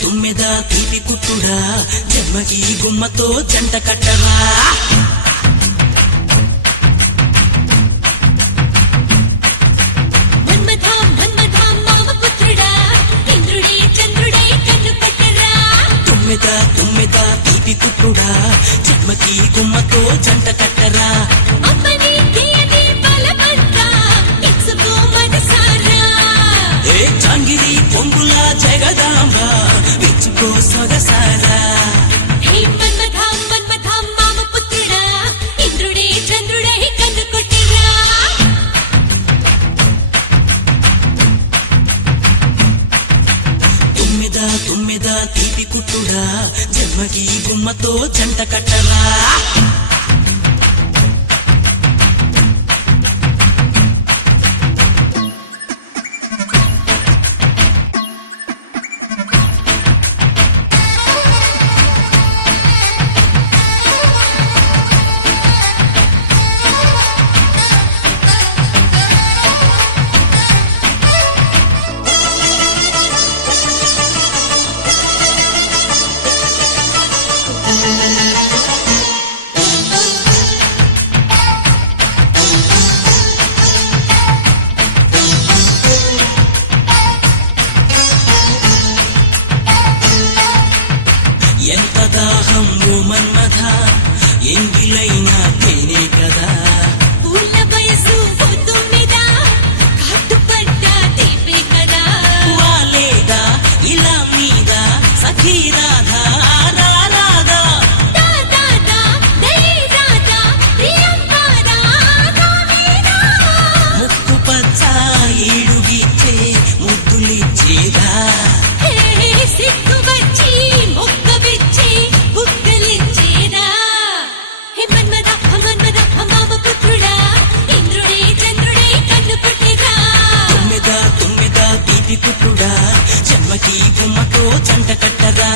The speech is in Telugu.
తుమ్మెద తీపి కుట్టుడా జన్మకి గుమ్మతో జంట కట్టరా తుమ్మెద తీపి కుట్టుడా జన్మకి గుమ్మతో జంట కట్టరా ఏ చాంగిరి పొంగుల జగదాంబ విచ్చుకో సొగసారా తుమ్మెద తీపి కుట్టుడా జన్మకి గుమ్మతో జంట కట్టరా ఎంత దాహం ఓ మన్మథ ఎంగిలైనా తేనే కదా పూల వయసు పొద్దుమిద కట్టుపడ్డ తీపే కదా వాలేదా ఇలా మీద సఖీ రాధా రాధా దాదా దయే రాధా ప్రియంకారా గోవిందా ముక్కు పచ్చ ఈడుగిచ్చే ముద్దులిచ్చేదా సిగ్గు వచ్చి మొక్క విచ్చి బుగ్గలిచ్చేదా హే మన్మద మామ పుత్రుడా ఇంద్రుడే చంద్రుడే కన్ను కొట్టిరా తుమ్మెద తీపి కుట్టుడా జన్మకి గుమ్మతో జంట కట్టరా